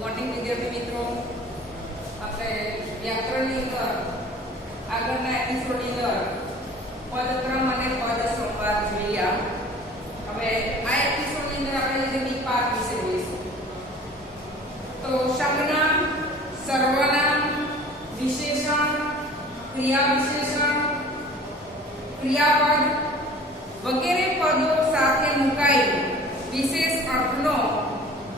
Morning વિદ્યાર્થી મિત્રો, આપણે વ્યાકરણની અંદર આગળના એપિસોડની અંદર પદક્રમ અને પદ સંવાદ જોયા. હવે આ એપિસોડની અંદર આપણે જે વિપાક વિશે જોઈશું. તો શબ્દનામ, સર્વનામ, વિશેષણ, ક્રિયા વિશેષણ, ક્રિયાપદ વગેરે પદો સાથે મુકાઈ વિશેષ અર્થનો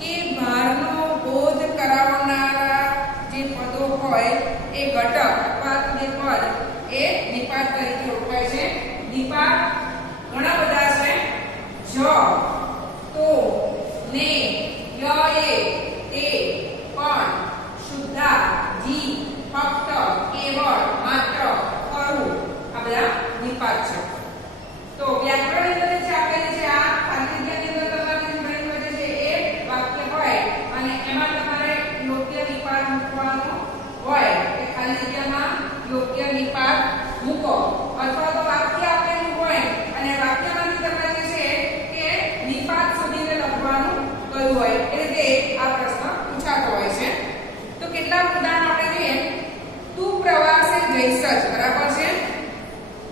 કે ભારનો બોધ કરાવનારા જે પદો હોય એ ઘટક અથવા તે પદ એ નિપાત તરીકે ઓળખાય છે. નિપાત ઘણા બધા છે. જ, તો, ને, ય, એ, તે, પણ, શુદ્ધા, જી, ફક્ત, કેવળ, માત્ર, ખરું, આ બધા નિપાત છે. તો વ્યાકરણ અંદર જે આપેલી છે આ ખાલી જગ્યાની અંદર તમારે જે ઘણી બધી છે એ વાક્ય હોય અને એમાં તમારે યોગ્ય નિપાત મૂકવાનો હોય કે ખાલી જગ્યામાં યોગ્ય નિપાત મૂકો, અથવા તો વાક્ય આપેલું હોય અને વાક્યમાંથી તમારે છે કે નિપાત શોધીને લખવાનું કહ્યું હોય એ રીતે આ પ્રશ્ન પૂછાતો હોય છે. તો કેટલાક ઉદાહરણ આપણે જોઈએ. તું પ્રવાસે જઈશ જ, બરાબર છે.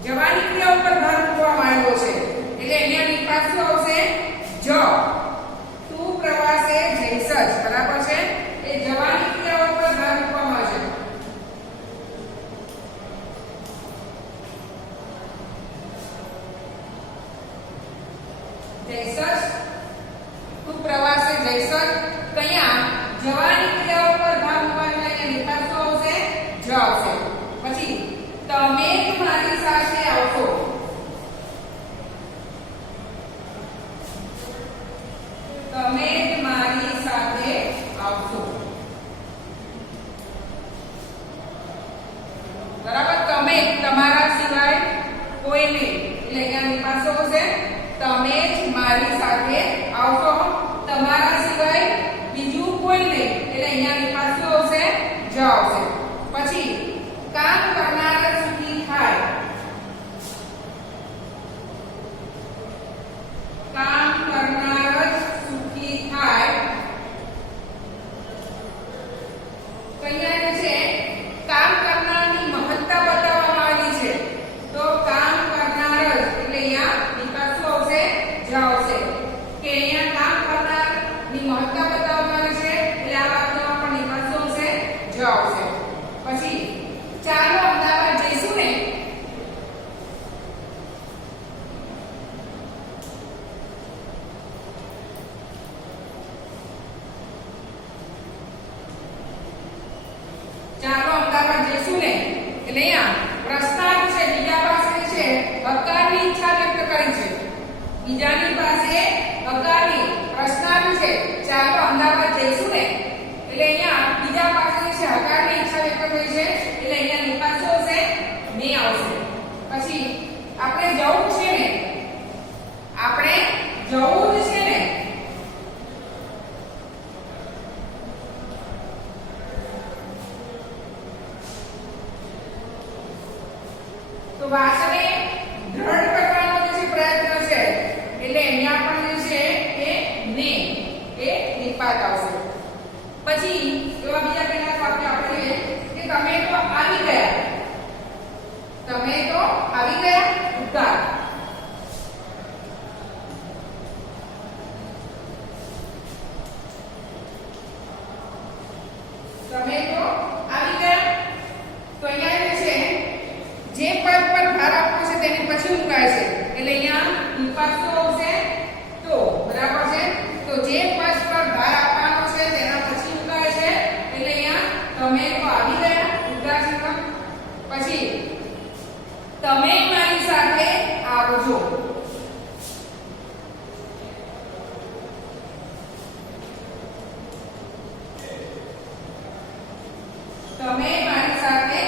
જવાની ક્રિયા ઉપર ભાર મૂકવામાં આવ્યો છે એટલે અહીંયા નિપાત શું આવશે? જ. તું પ્રવાસે જઈશ જ, બરાબર છે. એ જવાની ક્રિયા ઉપર ભાર મૂકવામાં આવશે. જઈશ જ, તું પ્રવાસે જઈશ જ, કયા જવાની ક્રિયા ઉપર ભાર મૂકવામાં એટલે નિપાત શું આવશે? જ આવશે. પછી તમે મારી સાથે આવશો. તમે મારી સાથે આવશો, બરાબર. તમે તમારા સિવાય કોઈ નહીં એટલે અહીંયા નિપાત શું આવશે? તમે જ મારી સાથે આવશો. તમારા સિવાય બીજું કોઈ નહીં એટલે અહીંયા નિપાત શું આવશે? જ આવશે. પછી કામ કરનાર સુખી થાય. કામ કરનાર જ સુખી થાય. તો અહીંયા છે કામ કરનારની મહત્તા બતાવવામાં આવેલી છે. તો કામ કરનાર જ એટલે અહીંયા નિપાત શું આવશે? જ આવશે. કે અહીંયા કામ કરનારની મહત્તા બતાવવામાં આવી છે એટલે આ વાક્યમાં પણ નિપાત શું આવશે? જ આવશે. પછી ચાલો અમદાવાદ જઈશું ને. ચાલો અમદાવાદ જઈશું ને એટલે અહીંયા પ્રશ્નાર્થ છે. બીજા પાસે છે હકારની ઈચ્છા વ્યક્ત કરી છે. બીજાની પાસે હકારની પ્રશ્નાર્થ છે. ચાલો અમદાવાદ જઈશું ને એટલે અહીંયા બીજા પાસે છે હકારની ઈચ્છા વ્યક્ત કરી છે એટલે અહીંયા નિપાત શું આવશે? ને આવશે. પછી આપણે જવું છે ને, આપણે જવું જ છે ને. તો વાચને દ્રઢ કરવાનો જે પ્રયત્ન છે એટલે અહીંયા પણ જે છે એ ને એ નિપાત આવશે. પછી એવા બીજા કેટલાક વાક્ય આપણે જોઈએ કે તમે તો આવી ગયા. તમે તો આવી ગયા. ભૂતકાળ. તમે તો આવી ગયા. તો અહીંયા જે છે જે પદ પર ભાર આપવો છે તેની પછી મુકાય છે એટલે અહીંયા નિપાત શું આવશે? તો, બરાબર છે. તો જે પદ પર ભાર આપવાનો છે તેના પછી મુકાય છે એટલે અહીંયા તમે તો આવી ગયા. ઉદાહરણ. પછી તમે મારી સાથે આવજો. તમે મારી સાથે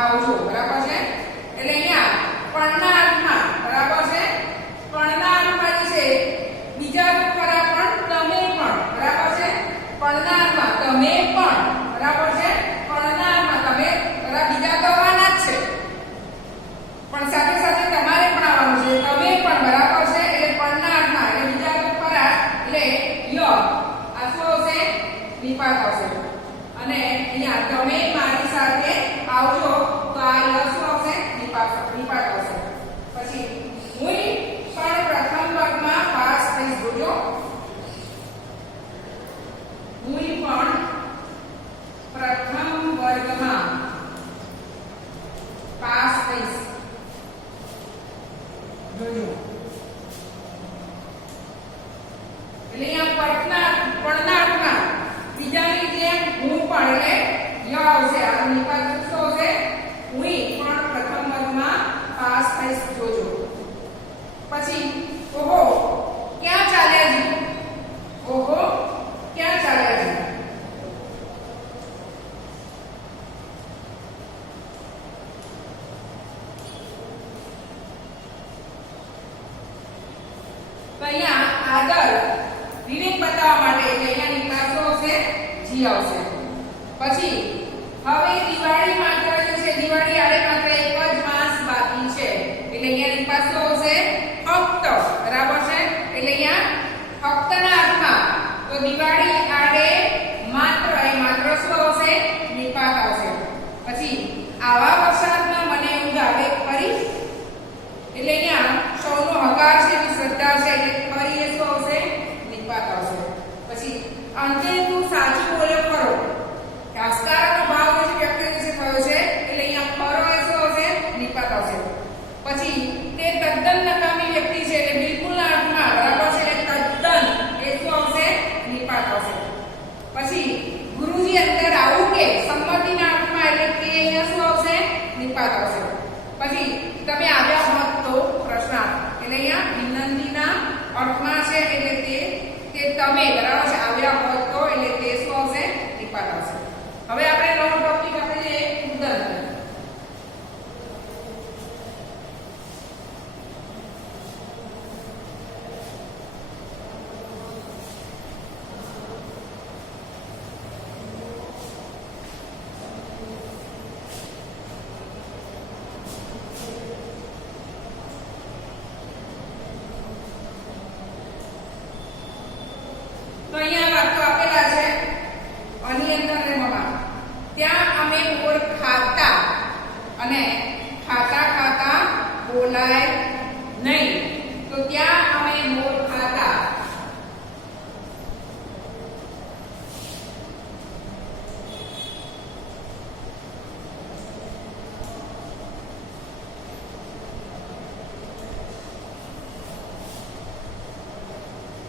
આવજો, બરાબર છે. એટલે અહીંયા પણના અર્થમાં, બરાબર છે. પણના અર્થમાં જે છે બીજા તો ખરા પણ તમે પણ, બરાબર છે. પણના અર્થમાં તમે પણ, બરાબર છે. પણના અર્થમાં તમે બીજા તો આવવાના જ છે પણ સાથે સાથે તમારે પણ આવવાનું છે. તમે પણ, બરાબર છે. એટલે પણના અર્થમાં એટલે બીજા તો ખરા એટલે ય આ શું આવશે? નિપાત આવશે. અને અહીંયા તમે મારી સાથે આવજો તો આ ય શું આવશે? નિપાત આવશે. પછી હું પણ પ્રથમ વર્ગમાં પાસ થઈશ. જોજો, હું પણ પ્રથમ વર્ગમાં પાસ થઈશ. જોજો, એટલે અહીંયા પડનારમાં બીજાની જેમ હું પણ એટલે ય આવશે. આ નિપાત શું આવશે? હું પણ પ્રથમ વર્ગમાં પાસ થઈશ. જોજો. પછી ઓહો ક્યાં ચાલ્યા જી? ઓહો ક્યાં ચાલ્યા જી? તો અહીંયા આગળ વિવેક બતાવવા માટે એટલે અહીંયા નિપાત શું આવશે? જી આવશે. પછી હવે દિવાળી માત્ર જે છે, દિવાળી આડે માત્ર એક જ માસ બાકી છે એટલે અહીંયા નિપાત શું આવશે? ફક્ત. બરાબર છે? એટલે અહીંયા ફક્તના અર્થમાં તો દિવાળી આડે માત્ર એ માત્ર શું આવશે? નિપાત આવશે. પછી આવા વરસાદમાં મને ઊંઘ આવે ખરી એટલે અહીંયા સૌનો હકાર છે, એની શ્રદ્ધા છે એટલે ખરી એ શું આવશે? નિપાત આવશે. પછી અંતે તું સાચું બોલ્યો ખરો. હસકારાનો ભાવ જે વ્યક્તિ વિશે થયો છે એટલે અહીંયા ખરો એ શું આવશે? નિપાત આવશે. પછી તે તદ્દન નકામી વ્યક્તિ છે એટલે બિલકુલના અર્થમાં. બરાબર છે? એટલે તદ્દન એ શું આવશે? નિપાત આવશે. પછી ગુરુજી અંદર આવું કે સંમતિના અર્થમાં એટલે કે અહીંયા શું આવશે? નિપાત આવશે. પછી તમે આવ્યા હોત તો પ્રશ્નાર્થ એટલે અહીંયા વિનંતીના અર્થમાં છે એટલે તે તમે. બરાબર છે? આવ્યા હોત તો એટલે તે શું આવશે? નિપાત આવશે. હવે આપણે નવો ટોપિક આપણે ઉદાહરણ. તો અહીંયા વાક્યો આપેલા છે અનિયંત્રણ ને મમા. ત્યાં અમે બોલ ખાતા અને ખાતા ખાતા બોલાય નહીં. તો ત્યાં અમે બોલ ખાતા.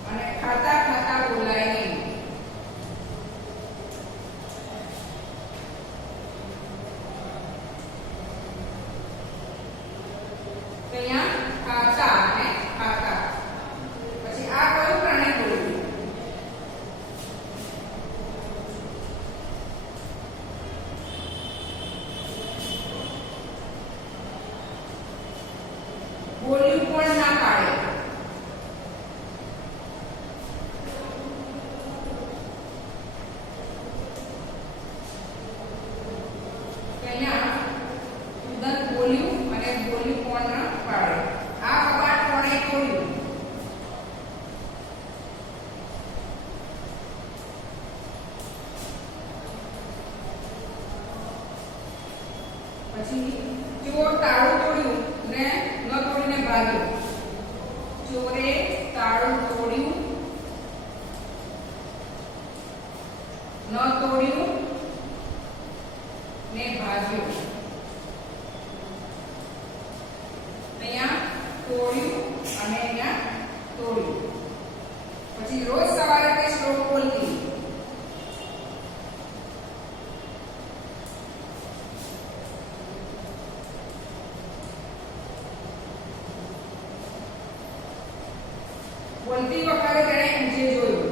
અને ખાતા ખાતા બોલાય નહીં. તો અહીંયા ખાતા અને ખાતા. પછી આ કયું પ્રાણી બોલ્યું? બોલ્યું પણ ના પાડે. બોલ્યું અને બોલ્યું કોણ ના પાડે. આ કબાટ કોણે તોડ્યું? પછી ચોર તાળું તોડ્યું ને ન તોડીને ભાગ્યો. ચોરે તાળું તોડ્યું ન તોડ્યું ને ભાગ્યો. અહીંયા તોડ્યું અને અહીંયા તોડ્યું. પછી રોજ સવારે તે શ્લોક બોલતી. બોલતી વખતે તેણે ઊંચે જોયું.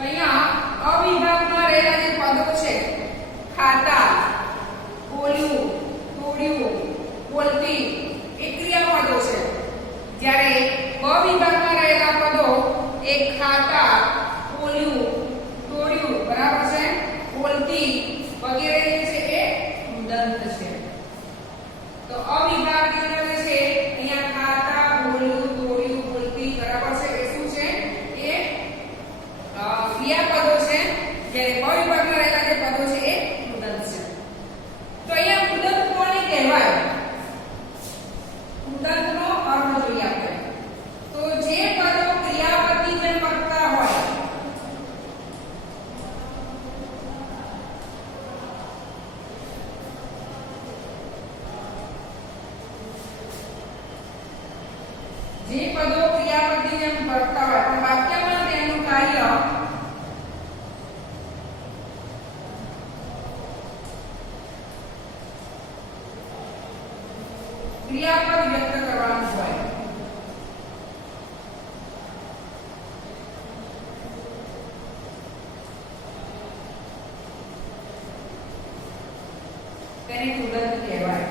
અહીંયા અવિભાગમાં રહેલા જે પદો છે ખાતા, બોલ્યું, તોડ્યું, બોલતી એ ક્રિયાપદો છે. જ્યારે બ વિભાગમાં રહેલા પદો એ ખાતા, બોલ્યું, તોડ્યું, બરાબર છે, બોલતી ક્રિયાપદો છે, જ્યારે બ વિભાગમાં રહેલા જે પદો છે એ કૃદંત છે. તો અહીંયા કૃદંત કોને કહેવાય? કૃદંતનો અર્થ જોઈએ આપણે. તો જે પદો ક્રિયાપદની જેમ વર્તતા હોય, જે પદો ક્રિયાપદની જેમ વર્તતા હોય પણ વાક્યમાં તેનું કાર્ય ક્રિયાપદ વ્યક્ત કરવાનું હોય, તેને કૃદંત કહેવાય.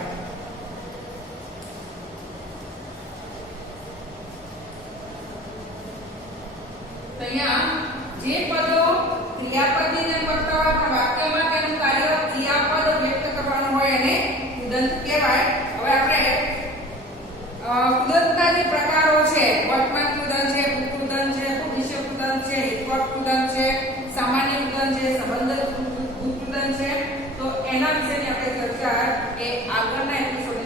તો અહીંયા જે પદો ક્રિયાપદની જેમ વર્તતા હોય પણ વાક્યમાં તેનું કાર્ય ક્રિયાપદ વ્યક્ત કરવાનું હોય એને કૃદંત કહેવાય. હવે આપણે કૃદંતના જે પ્રકારો છે, વર્તમાન કૃદંત છે, ભૂતકૃદંત છે, ભવિષ્ય કૃદંત છે, હિતવર્ત કૃદંત છે, સામાન્ય કૃદંત છે, સંબંધ કૃદંત છે, તો એના વિશેની આપણે ચર્ચા એ આગળના એપિસોડ